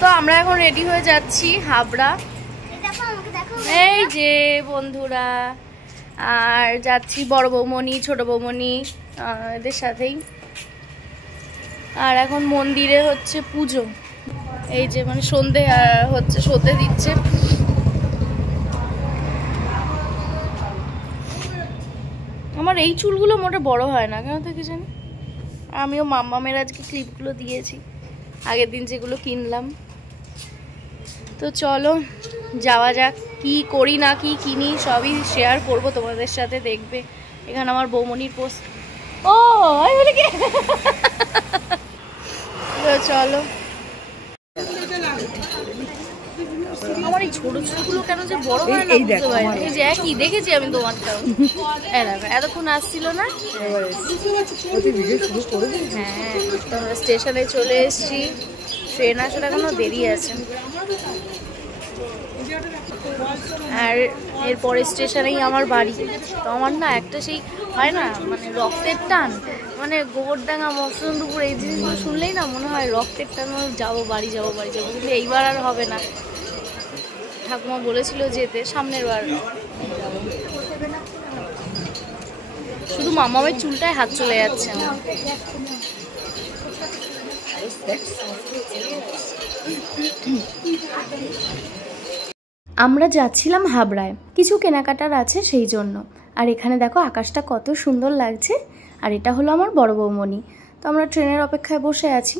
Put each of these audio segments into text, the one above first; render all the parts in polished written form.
তো আমরা এখন রেডি হয়ে যাচ্ছি হাবড়া। এই যে বন্ধুরা, আর যাচ্ছি বড় বৌমনি ছোট বৌমনি এদের সাথেই। আর এখন মন্দিরে হচ্ছে পুজো, এই যে মানে সন্ধে হচ্ছে, সন্ধে দিচ্ছে। আমার এই চুলগুলো মোটে বড় হয় না কেন থেকে জানি। আমিও মাম্মামের আজকে ক্লিপগুলো দিয়েছি আগের দিন যেগুলো কিনলাম। তো চলো যাওয়া যাক, কি করি না কি কিনি সবই শেয়ার করব তোমাদের সাথে, দেখবে। এখানে আমার বৌমনির পোস্ট। ও আমি বলি কি তো চলো। আমার এই ছোট ছোটগুলো কেন যে বড় হয় না বুঝতে পারি না। এই যে একই দেখেছি আমি তোমারটাও, এতক্ষণ আসছিল না। হ্যাঁ আমরা স্টেশনে চলে এসেছি, ট্রেন আসার এখনো দেরি আছে। আর এরপরে স্টেশনেই আমার বাড়ি। তো আমার না একটা সেই হয় না মানে রক্তের টান, মানে গোবরডাঙ্গা মকসুন্দপুর এই জিনিসগুলো শুনলেই না মনে হয় রক্তের টান, যাবো বাড়ি যাবো বাড়ি যাবো। কিন্তু এইবার আর হবে না, ঠাকুমা বলেছিল যেতে, সামনের বার শুধু মামামের চুলটায় হাত চলে যাচ্ছে আমার। আমরা যাচ্ছিলাম হাবড়ায়, কিছু কেনাকাটার আছে সেই জন্য। আর এখানে দেখো আকাশটা কত সুন্দর লাগছে। আর এটা হলো আমার বড় বৌমনি। তো আমরা ট্রেনের অপেক্ষায় বসে আছি।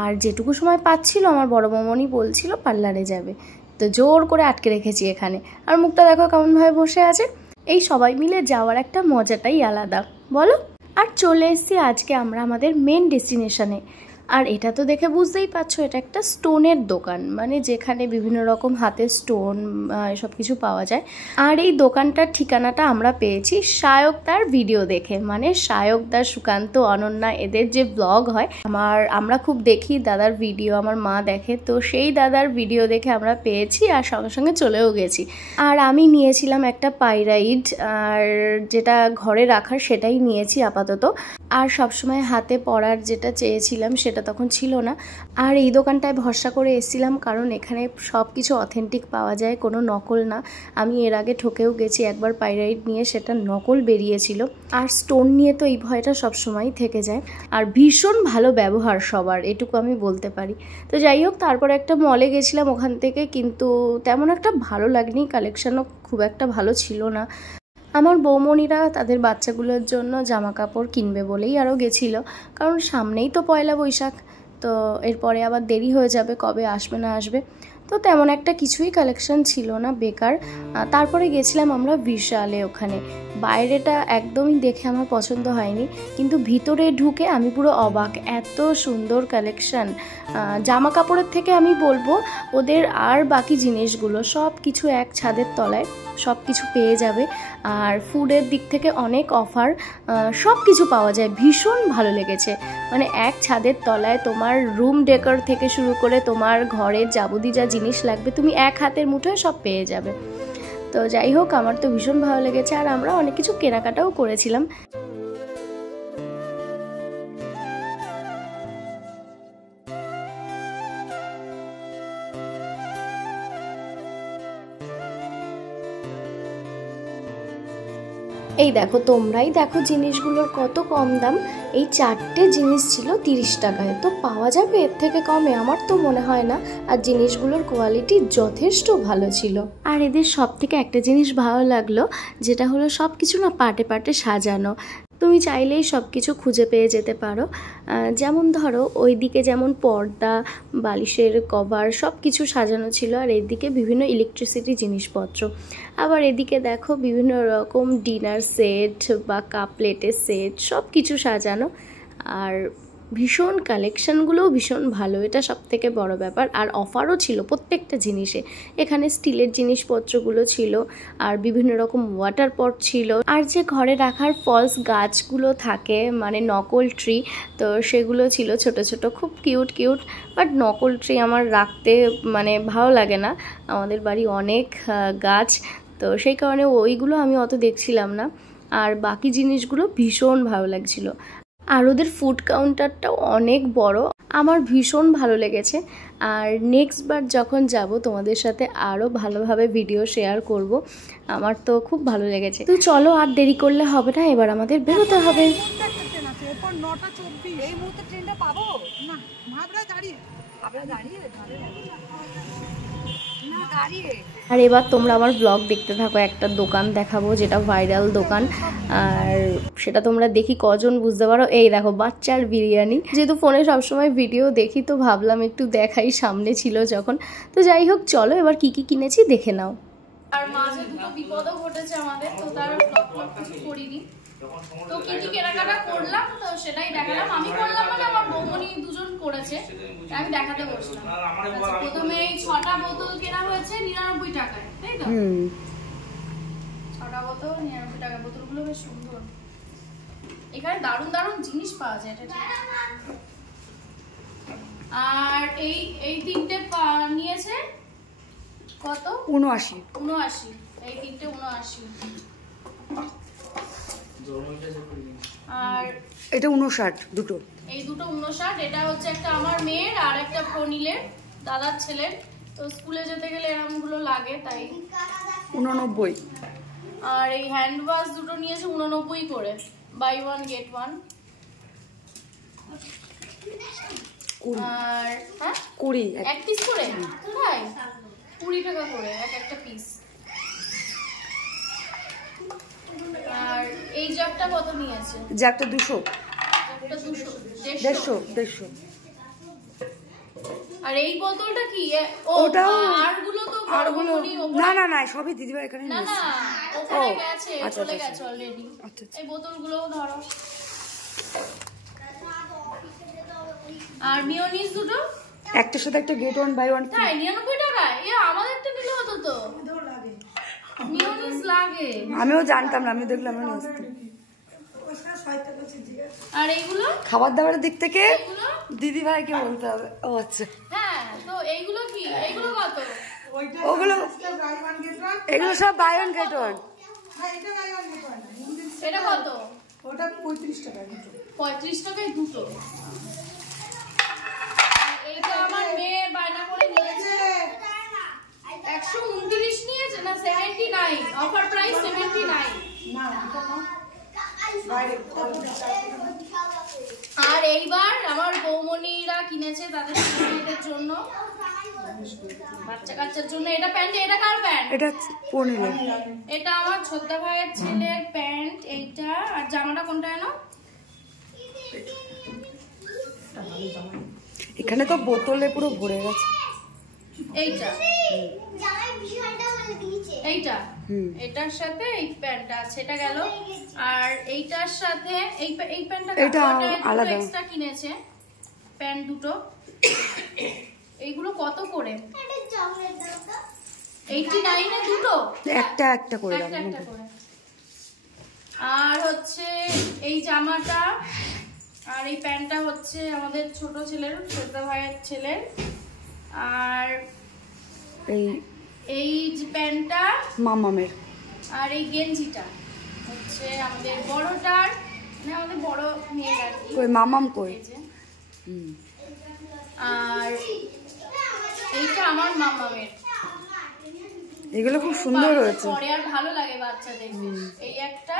আর যেটুকু সময় পাচ্ছিল আমার বড় বৌমনি বলছিল পার্লারে যাবে, তো জোর করে আটকে রেখেছি এখানে। আর মুখটা দেখো কেমনভাবে বসে আছে। এই সবাই মিলে যাওয়ার একটা মজাটাই আলাদা, বলো। আর চলে এসেছি আজকে আমরা আমাদের মেন ডেস্টিনেশনে। আর এটা তো দেখে বুঝতেই পারছো এটা একটা স্টোনের দোকান, মানে যেখানে বিভিন্ন রকম হাতের স্টোন সব কিছু পাওয়া যায়। আর এই দোকানটার ঠিকানাটা আমরা পেয়েছি সায়কদার ভিডিও দেখে, মানে সায়কদার, সুকান্ত, অনন্যা এদের যে ব্লগ হয় আমরা খুব দেখি, দাদার ভিডিও আমার মা দেখে, তো সেই দাদার ভিডিও দেখে আমরা পেয়েছি আর সঙ্গে সঙ্গে চলেও গেছি। আর আমি নিয়েছিলাম একটা পাইরাইড, আর যেটা ঘরে রাখার সেটাই নিয়েছি আপাতত। আর সবসময় হাতে পরার যেটা চেয়েছিলাম সেটা তখন ছিল না। আর এই দোকানটায় ভরসা করে এসেছিলাম কারণ এখানে সব কিছু অথেন্টিক পাওয়া যায়, কোনো নকল না। আমি এর আগে ঠকেও গেছি একবার পাইরাইড নিয়ে, সেটা নকল বেরিয়েছিল। আর স্টোন নিয়ে তো এই ভয়টা সবসময়ই থেকে যায়। আর ভীষণ ভালো ব্যবহার সবার, এটুকু আমি বলতে পারি। তো যাই হোক, তারপর একটা মলে গেছিলাম ওখান থেকে, কিন্তু তেমন একটা ভালো লাগেনি, কালেকশানও খুব একটা ভালো ছিল না। আমার বৌমনিরা তাদের বাচ্চাগুলোর জন্য জামা কাপড় কিনবে বলেই আরও গেছিলো, কারণ সামনেই তো পয়লা বৈশাখ, তো এরপরে আবার দেরি হয়ে যাবে, কবে আসবে না আসবে। তো তেমন একটা কিছুই কালেকশন ছিল না, বেকার। তারপরে গেছিলাম আমরা বিশালে। ওখানে বাইরেটা একদমই দেখে আমার পছন্দ হয়নি, কিন্তু ভিতরে ঢুকে আমি পুরো অবাক, এত সুন্দর কালেকশন। জামা কাপড়ের থেকে আমি বলবো ওদের আর বাকি জিনিসগুলো সব কিছু এক ছাদের তলায় সব কিছু পেয়ে যাবে। আর ফুডের দিক থেকে অনেক অফার, সব কিছু পাওয়া যায়, ভীষণ ভালো লেগেছে। মানে এক ছাদের তলায় তোমার রুম ডেকর থেকে শুরু করে তোমার ঘরের যাবতীয় যা জিনিস লাগবে তুমি এক হাতের মুঠোয় সব পেয়ে যাবে। তো যাই হোক, আমার তো ভীষণ ভালো লেগেছে। আর আমরা অনেক কিছু কেনাকাটাও করেছিলাম। এই দেখো, তোমরাই দেখো জিনিসগুলোর কত কম দাম। এই 4টে জিনিস ছিল 30 টাকায়, তো পাওয়া যাবে এর থেকে কমে? আমার তো মনে হয় না। আর জিনিসগুলোর কোয়ালিটি যথেষ্ট ভালো ছিল। আর এদের সব থেকে একটা জিনিস ভালো লাগলো, যেটা হলো সব কিছু না পার্টে পার্টে সাজানো। তুমি চাইলেই সব কিছু খুঁজে পেয়ে যেতে পারো। যেমন ধরো ওইদিকে যেমন পর্দা, বালিশের কভার সব কিছু সাজানো ছিল, আর এদিকে বিভিন্ন ইলেকট্রিসিটি জিনিসপত্র। আবার এদিকে দেখো বিভিন্ন রকম ডিনার সেট বা কাপ প্লেটের সেট সব কিছু সাজানো। আর ভীষণ কালেকশানগুলোও ভীষণ ভালো, এটা সব থেকে বড় ব্যাপার। আর অফারও ছিল প্রত্যেকটা জিনিসে। এখানে স্টিলের জিনিসপত্রগুলো ছিল, আর বিভিন্ন রকম ওয়াটার পট ছিল। আর যে ঘরে রাখার ফলস গাছগুলো থাকে, মানে নকল ট্রি, তো সেগুলো ছিল ছোট ছোট, খুব কিউট কিউট। বাট নকল ট্রি আমার রাখতে মানে ভালো লাগে না, আমাদের বাড়ি অনেক গাছ, তো সেই কারণে ওইগুলো আমি অত দেখছিলাম না। আর বাকি জিনিসগুলো ভীষণ ভালো লাগছিল। আর ওদের ফুড কাউন্টারটাও অনেক বড়, আমার ভীষণ ভালো লেগেছে। আর নেক্সট বার যখন যাব তোমাদের সাথে আরও ভালোভাবে ভিডিও শেয়ার করব। আমার তো খুব ভালো লেগেছে। তো চলো আর দেরি করলে হবে না, এবার আমাদের বেরোতে হবে। আর এবার তোমরা আমার ব্লগ দেখতে থাকো। একটা দোকান দেখাবো যেটা ভাইরাল দোকান, আর সেটা তোমরা দেখি কজন বুঝতে পারো। এই দেখো বাচ্চার বিরিয়ানি। যেহেতু ফোনে সবসময় ভিডিও দেখি তো ভাবলাম একটু দেখাই, সামনে ছিল যখন। তো যাই হোক চলো এবার কি কি কিনেছি দেখে নাও। আর মাঝে দুটো বিপদও ঘটেছে আমাদের, তো তার ব্লগ কিছু করিনি। তো কি কি কেনাকাটা করলাম তো সেটাই দেখালাম। আমি করলাম মানে আমার বৌমনি দুজন করেছে, আমি দেখাতে বসলাম। প্রথমে এই 6টা বোতল কেনা হয়েছে 99 টাকায়, তাই তো? 6টা বোতল 99 টাকা। বোতলগুলো বেশ সুন্দর, এখানে দারুণ দারুণ জিনিস পাওয়া যায়। এটা আর এই তিনটে নিয়েছে কত? 79। এই তিনটে 79। আর এটা 59 দুটো। এই দুটো 59। এটা হচ্ছে একটা আমার মেয়ের আর একটা প্রনীলের দাদার ছেলের। তো স্কুলে যেতে গেলে এরকম গুলো লাগে তাই 89। আর এই হ্যান্ড ওয়াশ দুটো নিয়েছে 89 করে, বাই 1 গেট 1। আর হ্যাঁ 20 এক পিস করে, তাই 20 টাকা করে একটা পিস। আর এই জারটা কত নিয়েছে? জারটা 200। একটা 200 150। আর এই বোতলটা কি? ওটা আরগুলো তো আরগুলো না সবই দিদিভাই এখানে না নিয়েছে। ওখানে গেছে, চলে গেছে অলরেডি। এই বোতলগুলোও ধরো। আর মিয়োনিজ দুটো, একটার সাথে একটা গেট 1 বাই 1। তাই 99 টাকায়? আমাদেরটা নিলে হতো তো। মিয়োনিজ লাগে, আমিও জানতাম না, আমি দেখলাম। আর এইগুলো খাবার দাবারের দিক থেকে দিদি ভাইকে বলতে হবে। ও আচ্ছা, হ্যাঁ। তো এইগুলো কি? এইগুলো কত? ওগুলো এগুলো সব বাই 1 গেট 1। এটা কত? ওটা 35 টাকা দুটো। 35 টাকায় দুটো। এইটা আমার মেয়ে বায়না করে নিয়েছে 129 নিয়েছে না 79, অফার প্রাইস 79। আর এইবার আমার বৌমনিরা কিনেছে তাদের মেয়েদের জন্য, বাচ্চা কাচ্চার জন্য। এটা প্যান্ট, এটা কার প্যান্ট? এটা পনিরের। এটা আমার ছোটদা ভাইয়ের ছেলের প্যান্ট এইটা। আর জামাটা কোনটা এনো? এখানে তো বোতলে পুরো ভরে গেছে। এইটা এইটা এটার সাথে এই প্যান্টটা আছে, এটা গেল। আর এইটার সাথে এই প্যান্টটা আলাদা এক্সট্রা কিনেছে, প্যান্ট দুটো। এইগুলো কত করে? 89 এ দুটো, একটা করে দাও। আর হচ্ছে এই জামাটা আর এই প্যান্টটা হচ্ছে আমাদের ছোট ছেলের, ছোটদা ভাইয়ের ছেলের। আর এই প্যান্টটা মামামের। আর এই গেঞ্জিটা হচ্ছে আমাদের বড়টার, মানে আমাদের বড় মেয়ের আর কি। কই মামাম কই? আর এইটা আমার মামামের। এগুলো খুব সুন্দর হয়েছে, পরে আর ভালো লাগে বাচ্চাদের। এই একটা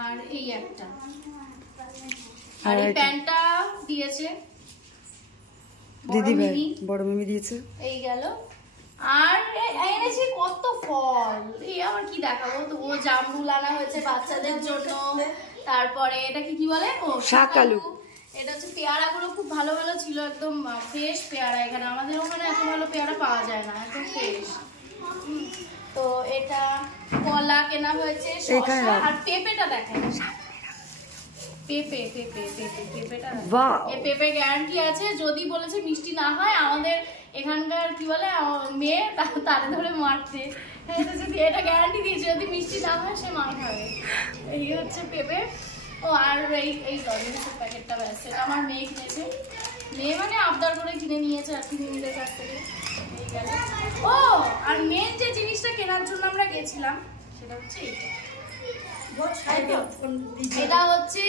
আর এই একটা। আর এই প্যান্টটা দিয়েছে দিদি ভাই, বড় মিমি দিয়েছে। এই গেল। আর এনেছি কত ফল, এই আমার কি দেখাবো। তো ও জামরুল আনা হয়েছে বাচ্চাদের জন্য। তারপরে এটাকে কি বলে? ও শাকালু। এটা হচ্ছে পেয়ারাগুলো খুব ভালো ভালো ছিল, একদম ফ্রেশ পেয়ারা। এখানে আমাদের ওখানে এত ভালো পেয়ারা পাওয়া যায় না, একদম ফ্রেশ। তো এটা কলা কেনা হয়েছে, শসা। আর পেঁপেটা দেখেন, পেঁপেটা এই পেঁপে গ্যারান্টি আছে, যদি বলেছে মিষ্টি না হয় আমাদের এখানকার কি বলে মেয়ে তারে ধরে মারতে। যদি এটা গ্যারান্টি দিয়েছে যদি মিষ্টি না হয় সে মার খাবে। এই হচ্ছে পেঁপে। ও আর এই লজেন্সের প্যাকেটটা ব্যাস, এটা আমার মেয়ে কিনেছে। মেয়ে মানে আবদার করে কিনে নিয়েছে আর কি মিমিদের কাছ থেকে। এই গেল। ও আর মেন যে জিনিসটা কেনার জন্য আমরা গেছিলাম সেটা হচ্ছে এইটা। এটা হচ্ছে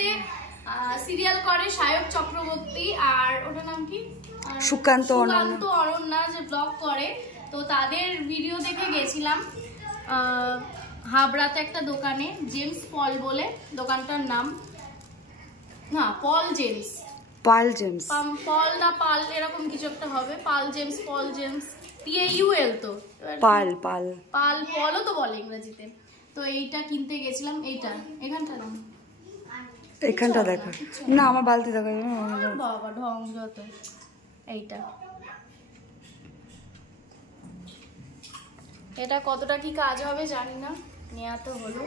সিরিয়াল করে সায়ক চক্রবর্তী, আর ওটার নাম কি, সুকান্ত অরণ্যা, যে ব্লগ করে। তো তাদের ভিডিও দেখে গেছিলাম হাবড়াতে একটা দোকানে, জেমস পল বলে দোকানটার নাম, না পল জেমস, পাল জেমস, পল না পাল এরকম কিছু একটা হবে, পাল জেমস, পল জেমস, PAUL। তো পাল পাল পাল পলও তো বলে ইংরেজিতে। তো এইটা কিনতে গেছিলাম, এখানটা না, এখানটা দেখো না, আমার বালতি দেখো বাবা ঢং যত। এটা কতটা কি কাজ হবে জানি না, নেওয়া তো হলো।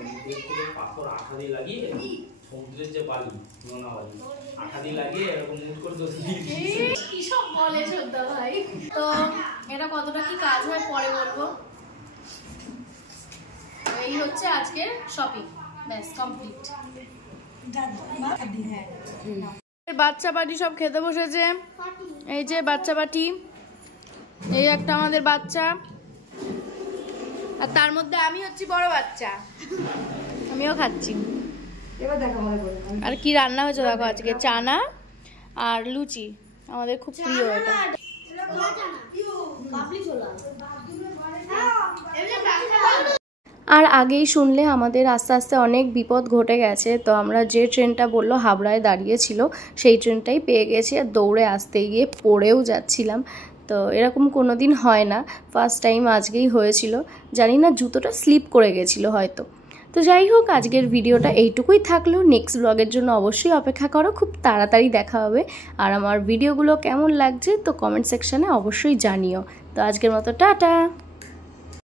পাথর আঠা দিয়ে লাগিয়ে সমুদ্রের যে বালি, নোনা বালি আঠা দিয়ে লাগিয়ে এরকম মুট করে কি সব বলে ছোটদা ভাই। তো এটা কতটা কি কাজ হয় পরে বলবো। এই হচ্ছে আজকের শপিং, ব্যাস কমপ্লিট। বাচ্চা পাটি সব খেতে বসেছে, এই যে বাচ্চা পাটি, এই একটা আমাদের বাচ্চা, আর তার মধ্যে আমি হচ্ছি বড় বাচ্চা, আমিও খাচ্ছি। আর কি রান্না হয়েছে দেখো আজকে, চানা আর লুচি, আমাদের খুব প্রিয় এটা। আর আগেই শুনলে আমাদের আস্তে আস্তে অনেক বিপদ ঘটে গেছে। তো আমরা যে ট্রেনটা বললো হাবড়ায় দাঁড়িয়েছিল সেই ট্রেনটাই পেয়ে গেছি, আর দৌড়ে আসতে গিয়ে পড়েও যাচ্ছিলাম। তো এরকম কোনো দিন হয় না, ফার্স্ট টাইম আজকেই হয়েছিল। জানি না জুতোটা স্লিপ করে গেছিলো হয়তো। তো যাই হোক, আজকের ভিডিওটা এইটুকুই থাকলো। নেক্সট ব্লগের জন্য অবশ্যই অপেক্ষা করো, খুব তাড়াতাড়ি দেখা হবে। আর আমার ভিডিওগুলো কেমন লাগছে তো কমেন্ট সেকশানে অবশ্যই জানিও। তো আজকের মতো টাটা।